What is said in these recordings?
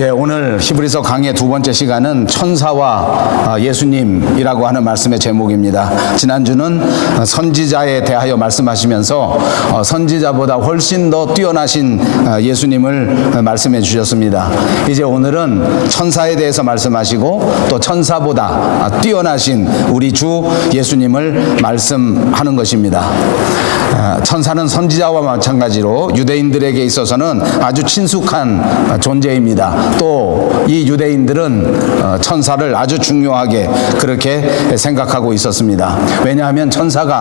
오늘 히브리서 강의 두 번째 시간은 천사와 예수님이라고 하는 말씀의 제목입니다. 지난주는 선지자에 대하여 말씀하시면서 선지자보다 훨씬 더 뛰어나신 예수님을 말씀해 주셨습니다. 이제 오늘은 천사에 대해서 말씀하시고 또 천사보다 뛰어나신 우리 주 예수님을 말씀하는 것입니다. 천사는 선지자와 마찬가지로 유대인들에게 있어서는 아주 친숙한 존재입니다. 또 이 유대인들은 천사를 아주 중요하게 그렇게 생각하고 있었습니다. 왜냐하면 천사가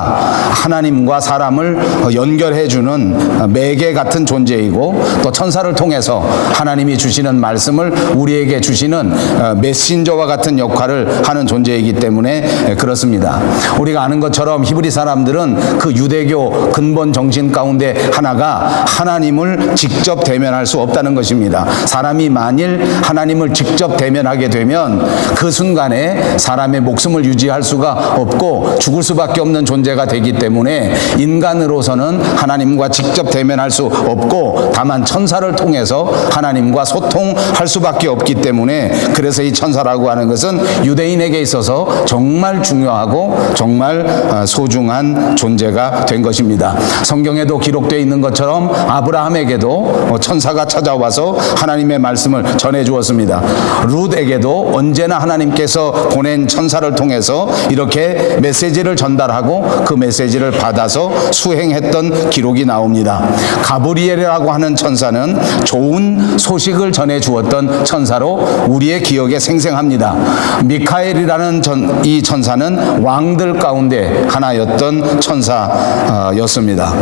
하나님과 사람을 연결해주는 매개 같은 존재이고 또 천사를 통해서 하나님이 주시는 말씀을 우리에게 주시는 메신저와 같은 역할을 하는 존재이기 때문에 그렇습니다. 우리가 아는 것처럼 히브리 사람들은 그 유대교 근본 정신 가운데 하나가 하나님을 직접 대면할 수 없다는 것입니다. 사람이 만일 하나님을 직접 대면하게 되면 그 순간에 사람의 목숨을 유지할 수가 없고 죽을 수밖에 없는 존재가 되기 때문에 인간으로서는 하나님과 직접 대면할 수 없고 다만 천사를 통해서 하나님과 소통할 수밖에 없기 때문에 그래서 이 천사라고 하는 것은 유대인에게 있어서 정말 중요하고 정말 소중한 존재가 된 것입니다. 성경에도 기록되어 있는 것처럼 아브라함에게도 천사가 찾아와서 하나님의 말씀을 전해 주었습니다. 룻에게도 언제나 하나님께서 보낸 천사를 통해서 이렇게 메시지를 전달하고 그 메시지를 받아서 수행했던 기록이 나옵니다. 가브리엘이라고 하는 천사는 좋은 소식을 전해 주었던 천사로 우리의 기억에 생생합니다. 미카엘이라는 이 천사는 왕들 가운데 하나였던 천사였습니다.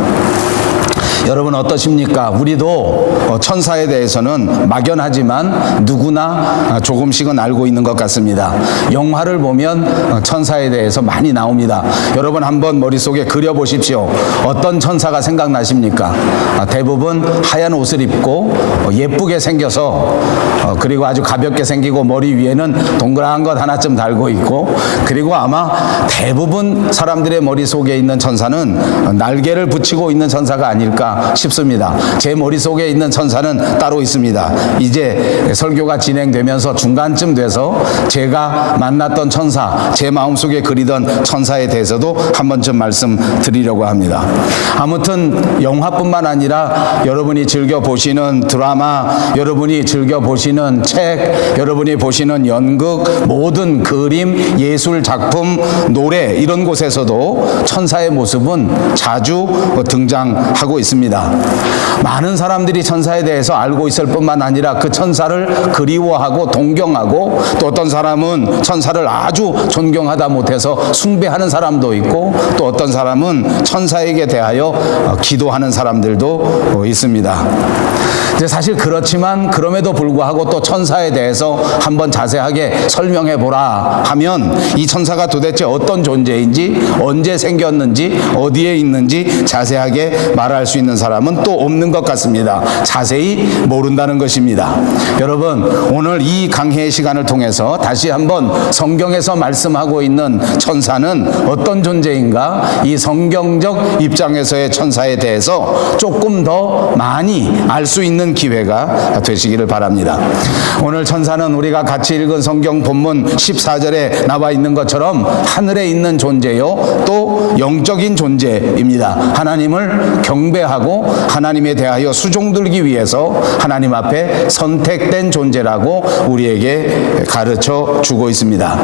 여러분 어떠십니까? 우리도 천사에 대해서는 막연하지만 누구나 조금씩은 알고 있는 것 같습니다. 영화를 보면 천사에 대해서 많이 나옵니다. 여러분 한번 머릿속에 그려보십시오. 어떤 천사가 생각나십니까? 대부분 하얀 옷을 입고 예쁘게 생겨서 그리고 아주 가볍게 생기고 머리 위에는 동그란 것 하나쯤 달고 있고 그리고 아마 대부분 사람들의 머릿속에 있는 천사는 날개를 붙이고 있는 천사가 아닐까 싶습니다. 제 머릿속에 있는 천사는 따로 있습니다. 이제 설교가 진행되면서 중간쯤 돼서 제가 만났던 천사, 제 마음속에 그리던 천사에 대해서도 한 번쯤 말씀드리려고 합니다. 아무튼 영화뿐만 아니라 여러분이 즐겨 보시는 드라마, 여러분이 즐겨 보시는 책, 여러분이 보시는 연극, 모든 그림, 예술 작품, 노래 이런 곳에서도 천사의 모습은 자주 등장하고 있습니다. 많은 사람들이 천사에 대해서 알고 있을 뿐만 아니라 그 천사를 그리워하고 동경하고 또 어떤 사람은 천사를 아주 존경하다 못해서 숭배하는 사람도 있고 또 어떤 사람은 천사에게 대하여 기도하는 사람들도 있습니다. 이제 사실 그렇지만 그럼에도 불구하고 또 천사에 대해서 한번 자세하게 설명해 보라 하면 이 천사가 도대체 어떤 존재인지 언제 생겼는지 어디에 있는지 자세하게 말할 수 있는 사람은 또 없는 것 같습니다. 자세히 모른다는 것입니다. 여러분 오늘 이 강해의 시간을 통해서 다시 한번 성경에서 말씀하고 있는 천사는 어떤 존재인가 이 성경적 입장에서의 천사에 대해서 조금 더 많이 알 수 있는 기회가 되시기를 바랍니다. 오늘 천사는 우리가 같이 읽은 성경 본문 14절에 나와 있는 것처럼 하늘에 있는 존재요 또 영적인 존재입니다. 하나님을 경배하고 하나님에 대하여 수종들기 위해서 하나님 앞에 선택된 존재라고 우리에게 가르쳐 주고 있습니다.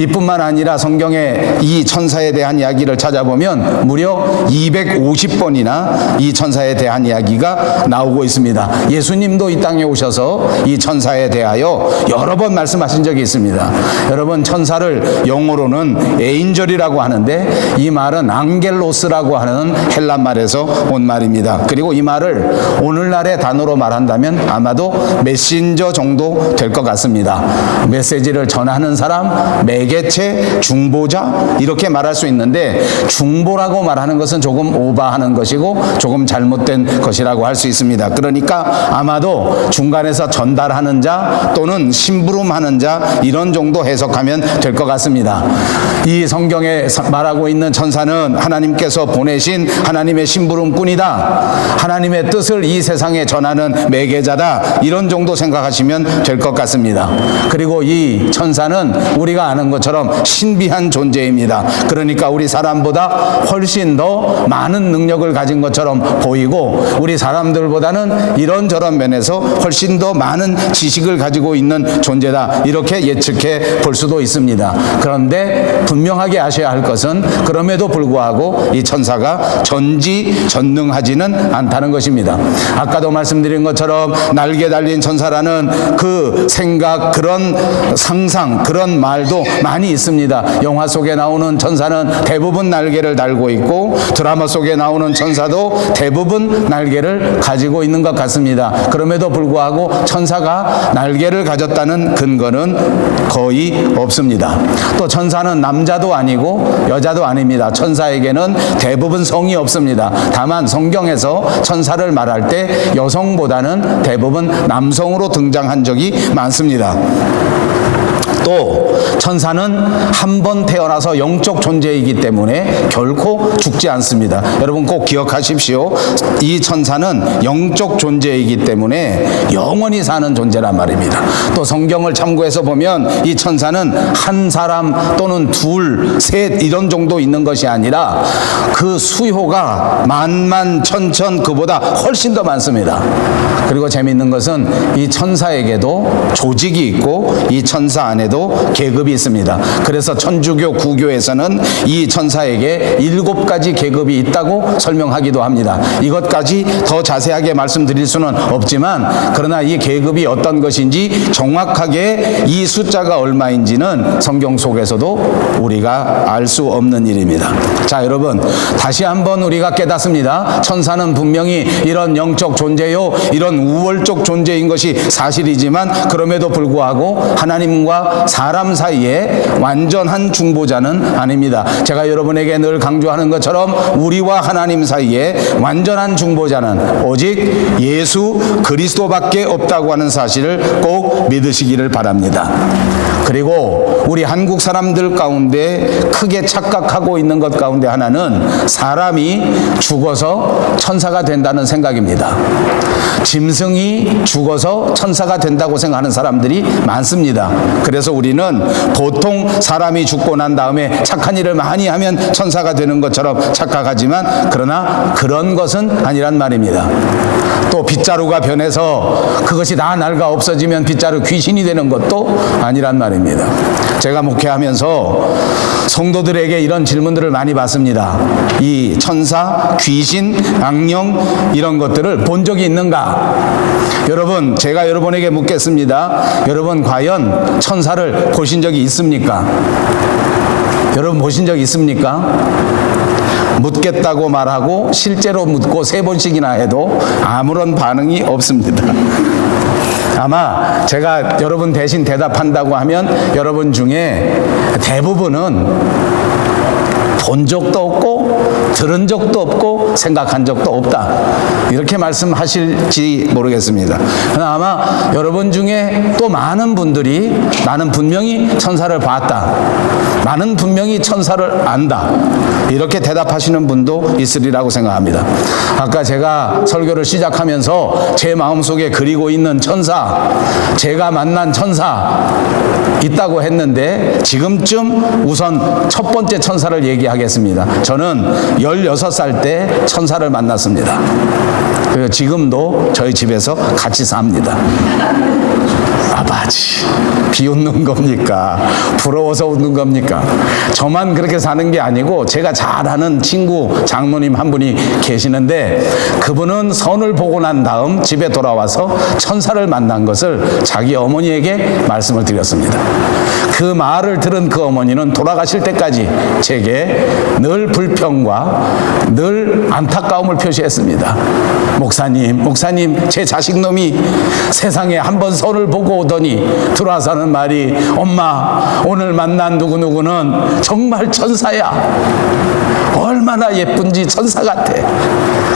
이뿐만 아니라 성경에 이 천사에 대한 이야기를 찾아보면 무려 250번이나 이 천사에 대한 이야기가 나오고 있습니다. 예수님도 이 땅에 오셔서 이 천사에 대하여 여러 번 말씀하신 적이 있습니다. 여러분 천사를 영어로는 에인절이라고 하는데 이 말은 앙겔로스라고 하는 헬라 말에서 온 말입니다. 그리고 이 말을 오늘날의 단어로 말한다면 아마도 메신저 정도 될 것 같습니다. 메시지를 전하는 사람, 매개체, 중보자 이렇게 말할 수 있는데 중보라고 말하는 것은 조금 오버하는 것이고 조금 잘못된 것이라고 할 수 있습니다. 그러니까 아마도 중간에서 전달하는 자 또는 심부름하는 자 이런 정도 해석하면 될 것 같습니다. 이 성경에 말하고 있는 천사는 하나님께서 보내신 하나님의 심부름꾼이다. 천사다, 하나님의 뜻을 이 세상에 전하는 매개자다, 이런 정도 생각하시면 될 것 같습니다. 그리고 이 천사는 우리가 아는 것처럼 신비한 존재입니다. 그러니까 우리 사람보다 훨씬 더 많은 능력을 가진 것처럼 보이고, 우리 사람들보다는 이런저런 면에서 훨씬 더 많은 지식을 가지고 있는 존재다, 이렇게 예측해 볼 수도 있습니다. 그런데 분명하게 아셔야 할 것은 그럼에도 불구하고 이 천사가 전지전능하지는 않다는 것입니다. 아까도 말씀드린 것처럼 날개 달린 천사라는 그 생각, 그런 상상, 그런 말도 많이 있습니다. 영화 속에 나오는 천사는 대부분 날개를 달고 있고, 드라마 속에 나오는 천사도 대부분 날개를 가지고 있는 것 같습니다. 그럼에도 불구하고 천사가 날개를 가졌다는 근거는 거의 없습니다. 또 천사는 남자도 아니고 여자도 아닙니다. 천사에게는 대부분 성이 없습니다. 다만 성경에서 천사를 말할 때 여성보다는 대부분 남성으로 등장한 적이 많습니다. 또 천사는 한 번 태어나서 영적 존재이기 때문에 결코 죽지 않습니다. 여러분 꼭 기억하십시오. 이 천사는 영적 존재이기 때문에 영원히 사는 존재란 말입니다. 또 성경을 참고해서 보면 이 천사는 한 사람 또는 둘, 셋 이런 정도 있는 것이 아니라 그 수요가 만만천천, 그보다 훨씬 더 많습니다. 그리고 재미있는 것은 이 천사에게도 조직이 있고 이 천사 안에도 계급이 있습니다. 그래서 천주교 구교에서는 이 천사에게 7가지 계급이 있다고 설명하기도 합니다. 이것까지 더 자세하게 말씀드릴 수는 없지만, 그러나 이 계급이 어떤 것인지 정확하게 이 숫자가 얼마인지는 성경 속에서도 우리가 알 수 없는 일입니다. 자, 여러분 다시 한번 우리가 깨닫습니다. 천사는 분명히 이런 영적 존재요, 이런 우월적 존재인 것이 사실이지만, 그럼에도 불구하고 하나님과 사람 사이에 완전한 중보자는 아닙니다. 제가 여러분에게 늘 강조하는 것처럼 우리와 하나님 사이에 완전한 중보자는 오직 예수 그리스도밖에 없다고 하는 사실을 꼭 믿으시기를 바랍니다. 그리고 우리 한국 사람들 가운데 크게 착각하고 있는 것 가운데 하나는 사람이 죽어서 천사가 된다는 생각입니다. 짐승이 죽어서 천사가 된다고 생각하는 사람들이 많습니다. 그래서 우리는 보통 사람이 죽고 난 다음에 착한 일을 많이 하면 천사가 되는 것처럼 착각하지만, 그러나 그런 것은 아니란 말입니다. 또 빗자루가 변해서 그것이 다 낡아 없어지면 빗자루 귀신이 되는 것도 아니란 말입니다. 제가 목회하면서 성도들에게 이런 질문들을 많이 받습니다. 이 천사, 귀신, 악령 이런 것들을 본 적이 있는가? 여러분, 제가 여러분에게 묻겠습니다. 여러분 과연 천사를 보신 적이 있습니까? 여러분 보신 적 있습니까? 묻겠다고 말하고 실제로 묻고 3번씩이나 해도 아무런 반응이 없습니다. 아마 제가 여러분 대신 대답한다고 하면 여러분 중에 대부분은 본 적도 없고 들은 적도 없고 생각한 적도 없다, 이렇게 말씀하실지 모르겠습니다. 그러나 아마 여러분 중에 또 많은 분들이 나는 분명히 천사를 봤다, 나는 분명히 천사를 안다, 이렇게 대답하시는 분도 있으리라고 생각합니다. 아까 제가 설교를 시작하면서 제 마음속에 그리고 있는 천사, 제가 만난 천사 있다고 했는데, 지금쯤 우선 첫 번째 천사를 얘기하겠습니다. 저는 16살 때 천사를 만났습니다. 그리고 지금도 저희 집에서 같이 삽니다. 아버지, 비웃는 겁니까? 부러워서 웃는 겁니까? 저만 그렇게 사는 게 아니고 제가 잘 아는 친구 장로님 한 분이 계시는데, 그분은 선을 보고 난 다음 집에 돌아와서 천사를 만난 것을 자기 어머니에게 말씀을 드렸습니다. 그 말을 들은 그 어머니는 돌아가실 때까지 제게 늘 불평과 늘 안타까움을 표시했습니다. 목사님, 제 자식놈이 세상에 한번 선을 보고 오더니 들어와서 하는 말이, 엄마, 오늘 만난 누구누구는 정말 천사야. 얼마나 예쁜지 천사 같아.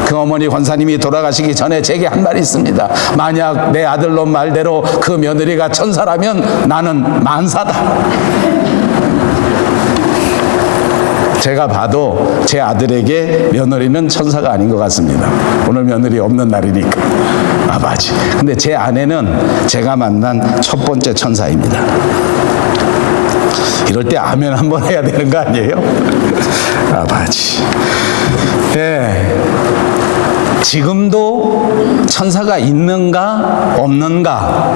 그 어머니 권사님이 돌아가시기 전에 제게 한 말이 있습니다. 만약 내 아들놈 말대로 그 며느리가 천사라면 나는 만사다. 제가 봐도 제 아들에게 며느리는 천사가 아닌 것 같습니다. 오늘 며느리 없는 날이니까. 아버지. 근데 제 아내는 제가 만난 첫 번째 천사입니다. 이럴 때 아멘 한번 해야 되는 거 아니에요? 아버지. 네. 지금도 천사가 있는가 없는가?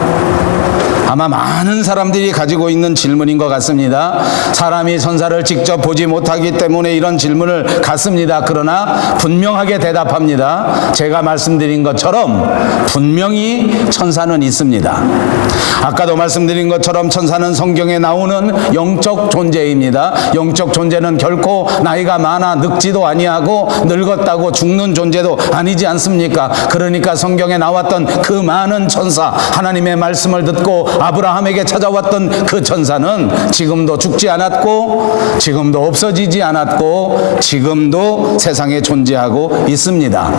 아마 많은 사람들이 가지고 있는 질문인 것 같습니다. 사람이 천사를 직접 보지 못하기 때문에 이런 질문을 갖습니다. 그러나 분명하게 대답합니다. 제가 말씀드린 것처럼 분명히 천사는 있습니다. 아까도 말씀드린 것처럼 천사는 성경에 나오는 영적 존재입니다. 영적 존재는 결코 나이가 많아 늙지도 아니하고 늙었다고 죽는 존재도 아니지 않습니까? 그러니까 성경에 나왔던 그 많은 천사, 하나님의 말씀을 듣고 아브라함에게 찾아왔던 그 천사는 지금도 죽지 않았고 지금도 없어지지 않았고 지금도 세상에 존재하고 있습니다.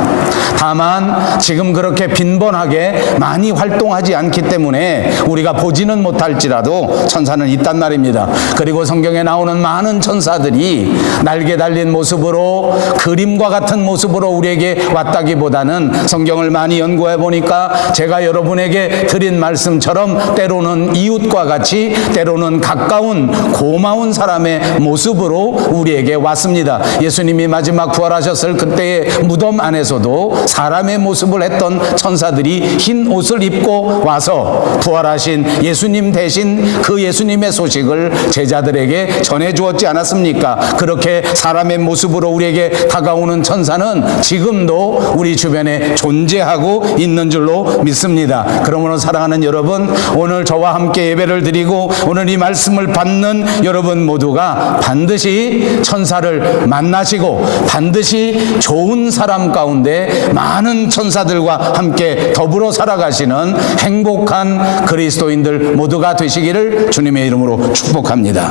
다만 지금 그렇게 빈번하게 많이 활동하지 않기 때문에 우리가 보지는 못할지라도 천사는 있단 말입니다. 그리고 성경에 나오는 많은 천사들이 날개 달린 모습으로 그림과 같은 모습으로 우리에게 왔다기보다는 성경을 많이 연구해 보니까 제가 여러분에게 드린 말씀처럼 때로는 이웃과 같이 때로는 가까운 고마운 사람의 모습으로 우리에게 왔습니다. 예수님이 마지막 부활하셨을 그때의 무덤 안에서도 사람의 모습을 했던 천사들이 흰 옷을 입고 와서 부활하신 예수님 대신 그 예수님의 소식을 제자들에게 전해 주었지 않았습니까? 그렇게 사람의 모습으로 우리에게 다가오는 천사는 지금도 우리 주변에 존재하고 있는 줄로 믿습니다. 그러므로 사랑하는 여러분, 오늘 저와 함께 예배를 드리고 오늘 이 말씀을 받는 여러분 모두가 반드시 천사를 만나시고 반드시 좋은 사람 가운데 많은 천사들과 함께 더불어 살아가시는 행복한 그리스도인들 모두가 되시기를 주님의 이름으로 축복합니다.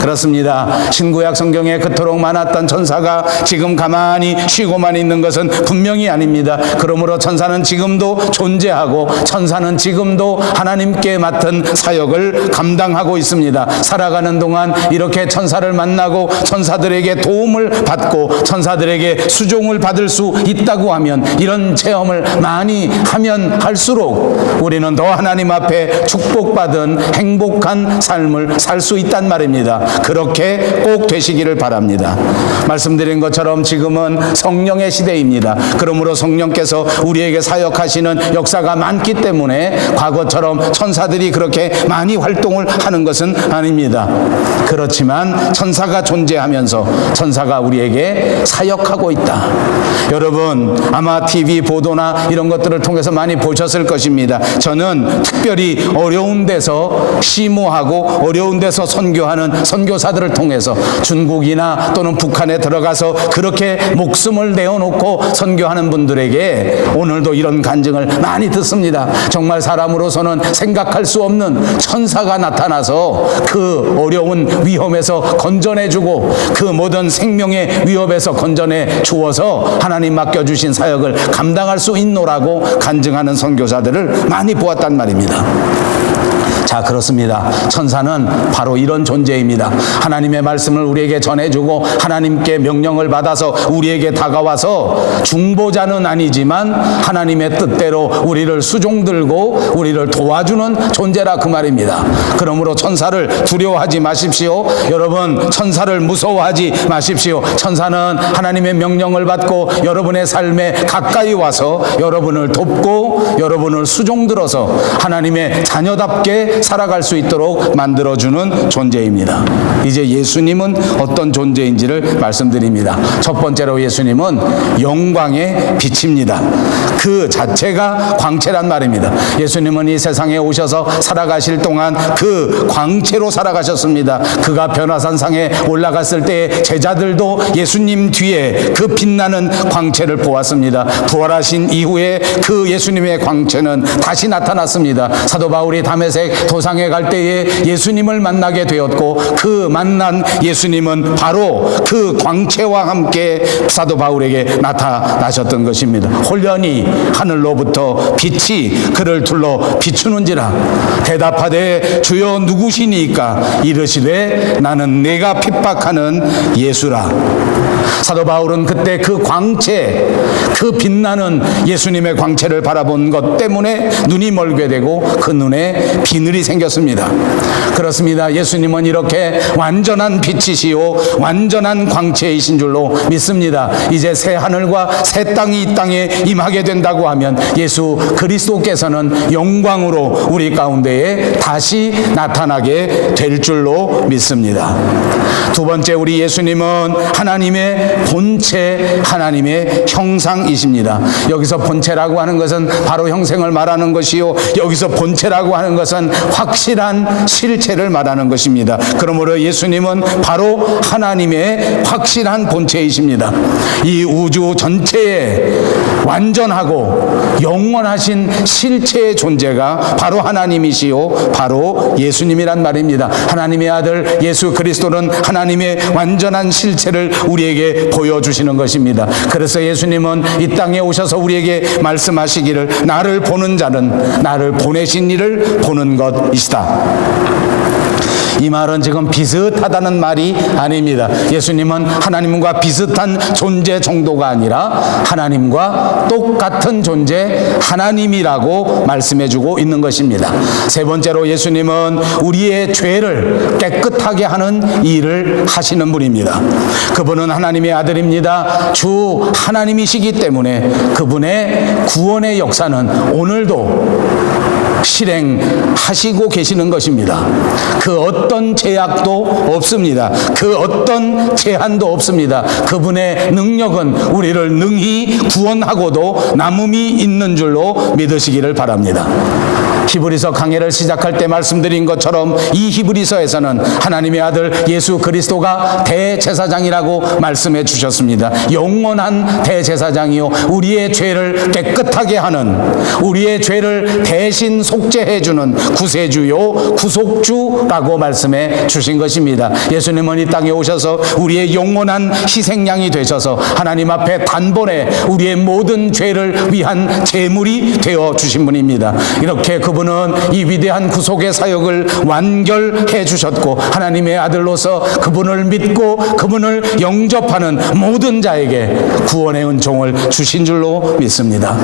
그렇습니다. 신구약 성경에 그토록 많았던 천사가 지금 가만히 쉬고만 있는 것은 분명히 아닙니다. 그러므로 천사는 지금도 존재하고 천사는 지금도 하나님께 맡은 사역을 감당하고 있습니다. 살아가는 동안 이렇게 천사를 만나고 천사들에게 도움을 받고 천사들에게 수종을 받을 수 있다고 하면, 이런 체험을 많이 하면 할수록 우리는 더 하나님 앞에 축복받은 행복한 삶을 살 수 있단 말입니다. 그렇게 꼭 되시기를 바랍니다. 말씀드린 것처럼 지금은 성령의 시대입니다. 그러므로 성령께서 우리에게 사역하시는 역사가 많기 때문에 과거처럼 천사들이 그렇게 많이 활동을 하는 것은 아닙니다. 그렇지만 천사가 존재하면서 천사가 우리에게 사역하고 있다. 여러분 아마 TV 보도나 이런 것들을 통해서 많이 보셨을 것입니다. 저는 특별히 어려운 데서 심호하고 어려운 데서 선교하는 선교사들을 통해서 중국이나 또는 북한에 들어가서 그렇게 목숨을 내어놓고 선교하는 분들에게 오늘도 이런 간증을 많이 듣습니다. 정말 사람으로서는 생각할 수 없는 천사가 나타나서 그 어려운 위험에서 건져내주고 그 모든 생명의 위협에서 건져내 주어서 하나님 맡겨주신 사역을 감당할 수 있노라고 간증하는 선교사들을 많이 보았단 말입니다. 자, 그렇습니다. 천사는 바로 이런 존재입니다. 하나님의 말씀을 우리에게 전해주고 하나님께 명령을 받아서 우리에게 다가와서 중보자는 아니지만 하나님의 뜻대로 우리를 수종들고 우리를 도와주는 존재라 그 말입니다. 그러므로 천사를 두려워하지 마십시오. 여러분, 천사를 무서워하지 마십시오. 천사는 하나님의 명령을 받고 여러분의 삶에 가까이 와서 여러분을 돕고 여러분을 수종들어서 하나님의 자녀답게 살아갈 수 있도록 만들어주는 존재입니다. 이제 예수님은 어떤 존재인지를 말씀드립니다. 첫 번째로 예수님은 영광의 빛입니다. 그 자체가 광채란 말입니다. 예수님은 이 세상에 오셔서 살아가실 동안 그 광채로 살아가셨습니다. 그가 변화산상에 올라갔을 때 제자들도 예수님 뒤에 그 빛나는 광채를 보았습니다. 부활하신 이후에 그 예수님의 광채는 다시 나타났습니다. 사도 바울이 다메섹 도상에 갈 때에 예수님을 만나게 되었고, 그 만난 예수님은 바로 그 광채와 함께 사도 바울에게 나타나셨던 것입니다. 홀연히 하늘로부터 빛이 그를 둘러 비추는지라. 대답하되 주여 누구시니까? 이르시되 나는 내가 핍박하는 예수라. 사도 바울은 그때 그 광채, 그 빛나는 예수님의 광채를 바라본 것 때문에 눈이 멀게 되고 그 눈에 비늘이 생겼습니다. 그렇습니다. 예수님은 이렇게 완전한 빛이시요 완전한 광채이신 줄로 믿습니다. 이제 새 하늘과 새 땅이 이 땅에 임하게 된다고 하면 예수 그리스도께서는 영광으로 우리 가운데에 다시 나타나게 될 줄로 믿습니다. 두 번째, 우리 예수님은 하나님의 본체, 하나님의 형상이십니다. 여기서 본체라고 하는 것은 바로 형상을 말하는 것이요, 여기서 본체라고 하는 것은 확실한 실체를 말하는 것입니다. 그러므로 예수님은 바로 하나님의 확실한 본체이십니다. 이 우주 전체에 완전하고 영원하신 실체의 존재가 바로 하나님이시요 바로 예수님이란 말입니다. 하나님의 아들 예수 그리스도는 하나님의 완전한 실체를 우리에게 보여주시는 것입니다. 그래서 예수님은 이 땅에 오셔서 우리에게 말씀하시기를 나를 보는 자는 나를 보내신 이를 보는 것이다. 이 말은 지금 비슷하다는 말이 아닙니다. 예수님은 하나님과 비슷한 존재 정도가 아니라 하나님과 똑같은 존재 하나님이라고 말씀해주고 있는 것입니다. 세 번째로 예수님은 우리의 죄를 깨끗하게 하는 일을 하시는 분입니다. 그분은 하나님의 아들입니다. 주 하나님이시기 때문에 그분의 구원의 역사는 오늘도 실행하시고 계시는 것입니다. 그 어떤 제약도 없습니다. 그 어떤 제한도 없습니다. 그분의 능력은 우리를 능히 구원하고도 남음이 있는 줄로 믿으시기를 바랍니다. 히브리서 강해를 시작할 때 말씀드린 것처럼 이 히브리서에서는 하나님의 아들 예수 그리스도가 대제사장이라고 말씀해 주셨습니다. 영원한 대제사장이요 우리의 죄를 깨끗하게 하는, 우리의 죄를 대신 속죄해 주는 구세주요 구속주라고 말씀해 주신 것입니다. 예수님은 이 땅에 오셔서 우리의 영원한 희생양이 되셔서 하나님 앞에 단번에 우리의 모든 죄를 위한 제물이 되어 주신 분입니다. 이렇게 그분은 이 위대한 구속의 사역을 완결해 주셨고 하나님의 아들로서 그분을 믿고 그분을 영접하는 모든 자에게 구원의 은총을 주신 줄로 믿습니다.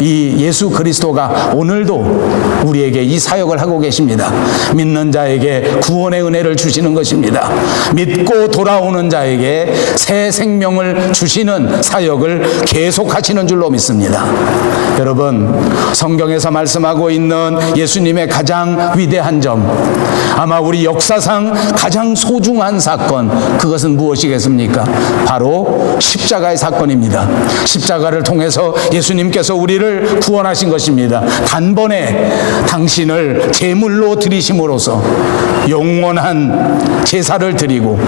이 예수 그리스도가 오늘도 우리에게 이 사역을 하고 계십니다. 믿는 자에게 구원의 은혜를 주시는 것입니다. 믿고 돌아오는 자에게 새 생명을 주시는 사역을 계속하시는 줄로 믿습니다. 여러분, 성경에서 말씀하고 있는 예수님의 가장 위대한 점, 아마 우리 역사상 가장 소중한 사건, 그것은 무엇이겠습니까? 바로 십자가의 사건입니다. 십자가를 통해서 예수님께서 우리를 구원하신 것입니다. 단번에 당신을 제물로 드리심으로써 영원한 제사를 드리고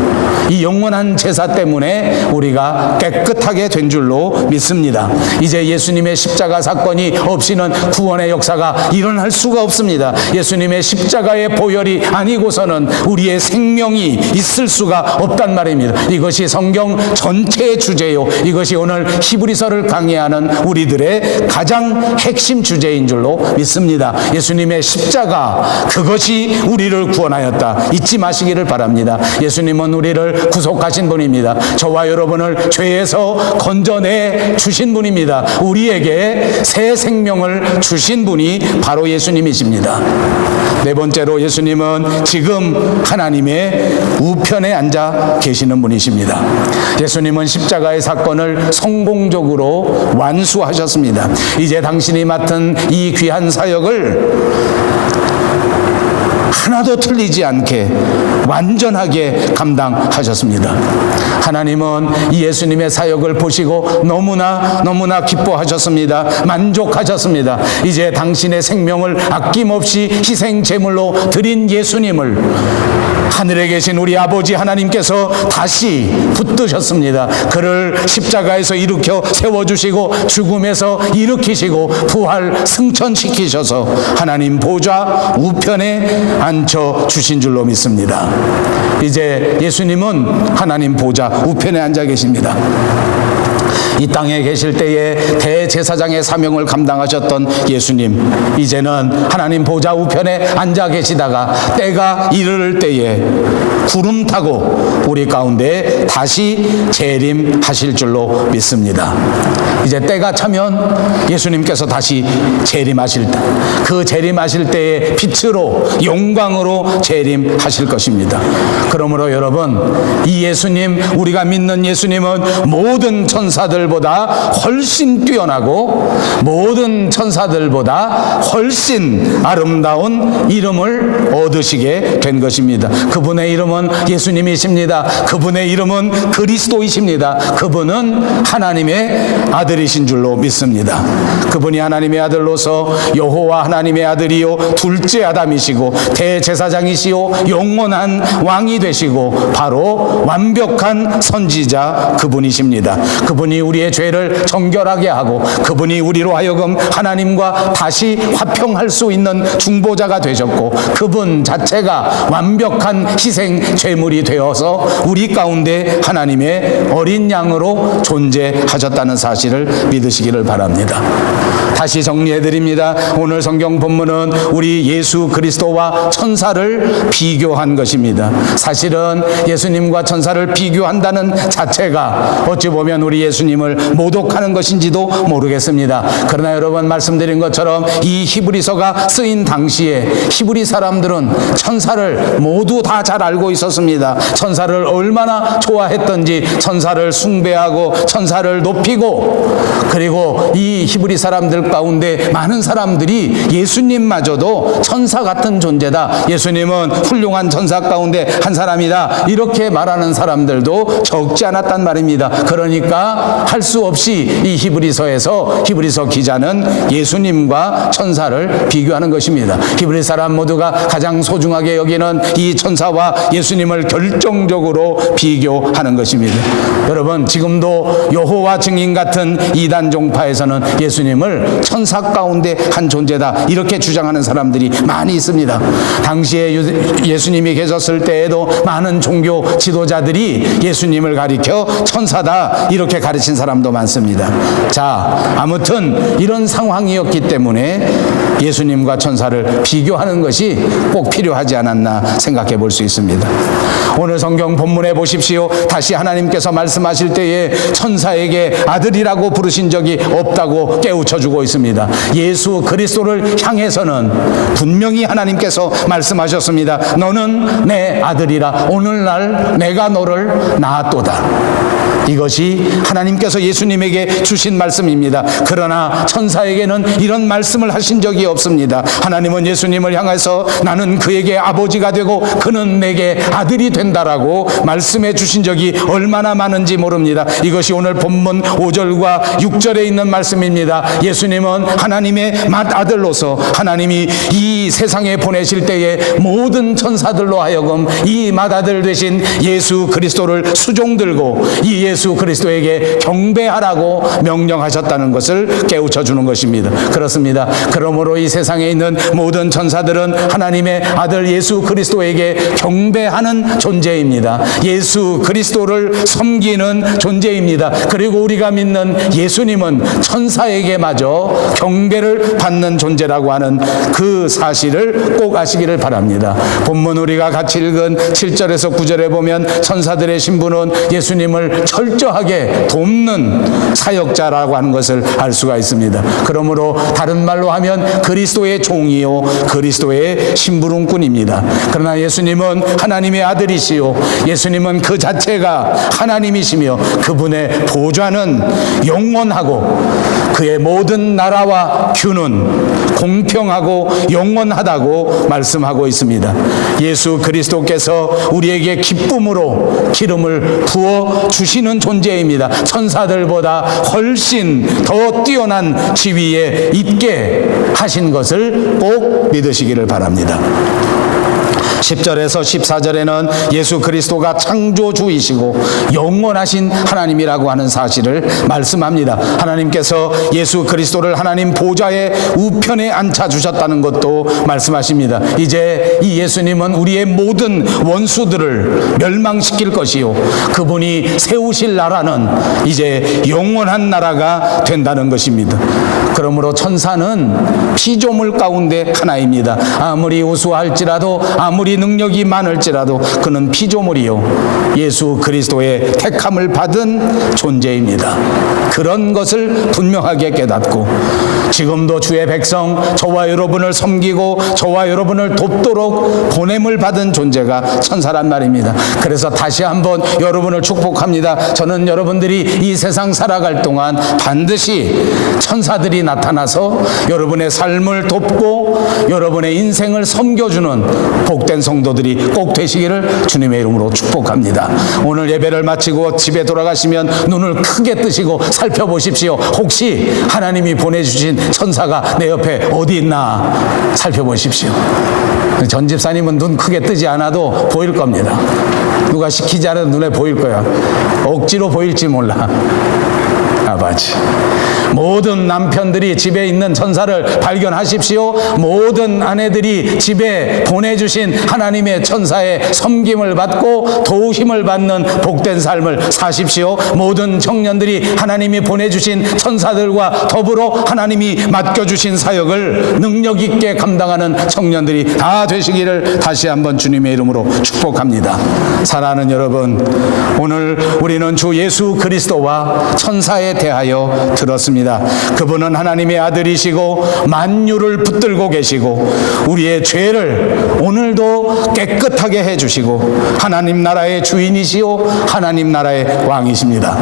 이 영원한 제사 때문에 우리가 깨끗하게 된 줄로 믿습니다. 이제 예수님의 십자가 사건이 없이는 구원의 역사가 일어날 수가 없습니다. 예수님의 십자가의 보혈이 아니고서는 우리의 생명이 있을 수가 없단 말입니다. 이것이 성경 전체의 주제요, 이것이 오늘 히브리서를 강의하는 우리들의 가장 핵심 주제인 줄로 믿습니다. 예수님의 십자가, 그것이 우리를 구원하였다. 잊지 마시기를 바랍니다. 예수님은 우리를 구속하신 분입니다. 저와 여러분을 죄에서 건져내 주신 분입니다. 우리에게 새 생명을 주신 분이 바로 예수님이십니다. 네 번째로 예수님은 지금 하나님의 우편에 앉아 계시는 분이십니다. 예수님은 십자가의 사건을 성공적으로 완수하셨습니다. 이제 당신이 맡은 이 귀한 사역을 하나도 틀리지 않게 완전하게 감당하셨습니다. 하나님은 이 예수님의 사역을 보시고 너무나 기뻐하셨습니다. 만족하셨습니다. 이제 당신의 생명을 아낌없이 희생 제물로 드린 예수님을 하늘에 계신 우리 아버지 하나님께서 다시 붙드셨습니다. 그를 십자가에서 일으켜 세워주시고 죽음에서 일으키시고 부활 승천시키셔서 하나님 보좌 우편에 앉혀주신 줄로 믿습니다. 이제 예수님은 하나님 보좌 우편에 앉아 계십니다. 이 땅에 계실 때에 대제사장의 사명을 감당하셨던 예수님, 이제는 하나님 보좌 우편에 앉아 계시다가 때가 이를 때에 구름 타고 우리 가운데 다시 재림하실 줄로 믿습니다. 이제 때가 차면 예수님께서 다시 재림하실 때, 그 재림하실 때의 빛으로 영광으로 재림하실 것입니다. 그러므로 여러분, 이 예수님, 우리가 믿는 예수님은 모든 천사들보다 훨씬 뛰어나고 모든 천사들보다 훨씬 아름다운 이름을 얻으시게 된 것입니다. 그분의 이름은 예수님이십니다. 그분의 이름은 그리스도이십니다. 그분은 하나님의 아들이신 줄로 믿습니다. 그분이 하나님의 아들로서 여호와 하나님의 아들이요 둘째 아담이시고 대제사장이시요 영원한 왕이 되시고 바로 완벽한 선지자 그분이십니다. 그분이 우리의 죄를 정결하게 하고 그분이 우리로 하여금 하나님과 다시 화평할 수 있는 중보자가 되셨고 그분 자체가 완벽한 희생 제물이 되어서 우리 가운데 하나님의 어린 양으로 존재하셨다는 사실을 믿으시기를 바랍니다. 다시 정리해드립니다. 오늘 성경 본문은 우리 예수 그리스도와 천사를 비교한 것입니다. 사실은 예수님과 천사를 비교한다는 자체가 어찌 보면 우리 예수님을 모독하는 것인지도 모르겠습니다. 그러나 여러분 말씀드린 것처럼 이 히브리서가 쓰인 당시에 히브리 사람들은 천사를 모두 다 잘 알고 있었습니다. 천사를 얼마나 좋아했던지 천사를 숭배하고 천사를 높이고, 그리고 이 히브리 사람들 가운데 많은 사람들이 예수님마저도 천사 같은 존재다, 예수님은 훌륭한 천사 가운데 한 사람이다, 이렇게 말하는 사람들도 적지 않았단 말입니다. 그러니까 할 수 없이 이 히브리서에서 히브리서 기자는 예수님과 천사를 비교하는 것입니다. 히브리 사람 모두가 가장 소중하게 여기는 이 천사와 예수님을 결정적으로 비교하는 것입니다. 여러분, 지금도 여호와 증인 같은 이단 종파에서는 예수님을 천사 가운데 한 존재다 이렇게 주장하는 사람들이 많이 있습니다. 당시에 예수님이 계셨을 때에도 많은 종교 지도자들이 예수님을 가리켜 천사다 이렇게 가르친 사람도 많습니다. 자, 아무튼 이런 상황이었기 때문에 예수님과 천사를 비교하는 것이 꼭 필요하지 않았나 생각해 볼 수 있습니다. 오늘 성경 본문에 보십시오. 다시 하나님께서 말씀하실 때에 천사에게 아들이라고 부르신 적이 없다고 깨우쳐주고 있습니다. 예수 그리스도를 향해서는 분명히 하나님께서 말씀하셨습니다. 너는 내 아들이라, 오늘날 내가 너를 낳았도다. 이것이 하나님께서 예수님에게 주신 말씀입니다. 그러나 천사에게는 이런 말씀을 하신 적이 없습니다. 하나님은 예수님을 향해서 나는 그에게 아버지가 되고 그는 내게 아들이 된다라고 말씀해 주신 적이 얼마나 많은지 모릅니다. 이것이 오늘 본문 5절과 6절에 있는 말씀입니다. 예수님은 하나님의 맏아들로서 하나님이 이 세상에 보내실 때에 모든 천사들로 하여금 이 맏아들 되신 예수 그리스도를 수종들고 이 예수 그리스도에게 경배하라고 명령하셨다는 것을 깨우쳐 주는 것입니다. 그렇습니다. 그러므로 이 세상에 있는 모든 천사들은 하나님의 아들 예수 그리스도에게 경배하는 존재입니다. 예수 그리스도를 섬기는 존재입니다. 그리고 우리가 믿는 예수님은 천사에게마저 경배를 받는 존재라고 하는 그 사실을 꼭 아시기를 바랍니다. 본문 우리가 같이 읽은 7절에서 9절에 보면 천사들의 신분은 예수님을 철저하게 돕는 사역자라고 하는 것을 알 수가 있습니다. 그러므로 다른 말로 하면 그리스도의 종이요 그리스도의 심부름꾼입니다. 그러나 예수님은 하나님의 아들이시요 예수님은 그 자체가 하나님이시며 그분의 보좌는 영원하고 그의 모든 나라와 규는 공평하고 영원하다고 말씀하고 있습니다. 예수 그리스도께서 우리에게 기쁨으로 기름을 부어 주시는 존재입니다. 천사들보다 훨씬 더 뛰어난 지위에 있게 하신 것을 꼭 믿으시기를 바랍니다. 10절에서 14절에는 예수 그리스도가 창조주이시고 영원하신 하나님이라고 하는 사실을 말씀합니다. 하나님께서 예수 그리스도를 하나님 보좌의 우편에 앉혀주셨다는 것도 말씀하십니다. 이제 이 예수님은 우리의 모든 원수들을 멸망시킬 것이요, 그분이 세우실 나라는 이제 영원한 나라가 된다는 것입니다. 그러므로 천사는 피조물 가운데 하나입니다. 아무리 우수할지라도, 아무리 능력이 많을지라도 그는 피조물이요, 예수 그리스도의 택함을 받은 존재입니다. 그런 것을 분명하게 깨닫고 지금도 주의 백성, 저와 여러분을 섬기고 저와 여러분을 돕도록 보냄을 받은 존재가 천사란 말입니다. 그래서 다시 한번 여러분을 축복합니다. 저는 여러분들이 이 세상 살아갈 동안 반드시 천사들이 나타나서 여러분의 삶을 돕고 여러분의 인생을 섬겨주는 복된 성도들이 꼭 되시기를 주님의 이름으로 축복합니다. 오늘 예배를 마치고 집에 돌아가시면 눈을 크게 뜨시고 살펴보십시오. 혹시 하나님이 보내주신 천사가 내 옆에 어디 있나 살펴보십시오. 전 집사님은 눈 크게 뜨지 않아도 보일 겁니다. 누가 시키지 않아도 눈에 보일 거야. 억지로 보일지 몰라. 아버지, 모든 남편들이 집에 있는 천사를 발견하십시오. 모든 아내들이 집에 보내주신 하나님의 천사의 섬김을 받고 도우심을 받는 복된 삶을 사십시오. 모든 청년들이 하나님이 보내주신 천사들과 더불어 하나님이 맡겨주신 사역을 능력 있게 감당하는 청년들이 다 되시기를 다시 한번 주님의 이름으로 축복합니다. 사랑하는 여러분, 오늘 우리는 주 예수 그리스도와 천사에 대하여 들었습니다. 그분은 하나님의 아들이시고 만유를 붙들고 계시고 우리의 죄를 오늘도 깨끗하게 해주시고 하나님 나라의 주인이시오, 하나님 나라의 왕이십니다.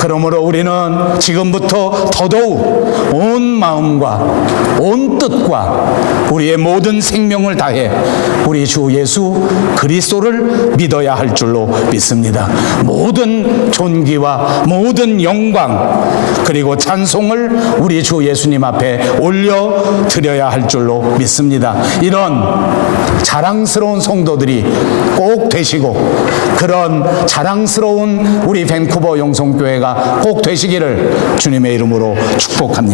그러므로 우리는 지금부터 더더욱 온 마음과 온 뜻과 우리의 모든 생명을 다해 우리 주 예수 그리스도를 믿어야 할 줄로 믿습니다. 모든 존귀와 모든 영광 그리고 찬송을 우리 주 예수님 앞에 올려 드려야 할 줄로 믿습니다. 이런 자랑스러운 성도들이 꼭 되시고 그런 자랑스러운 우리 밴쿠버 영성교회가 꼭 되시기를 주님의 이름으로 축복합니다.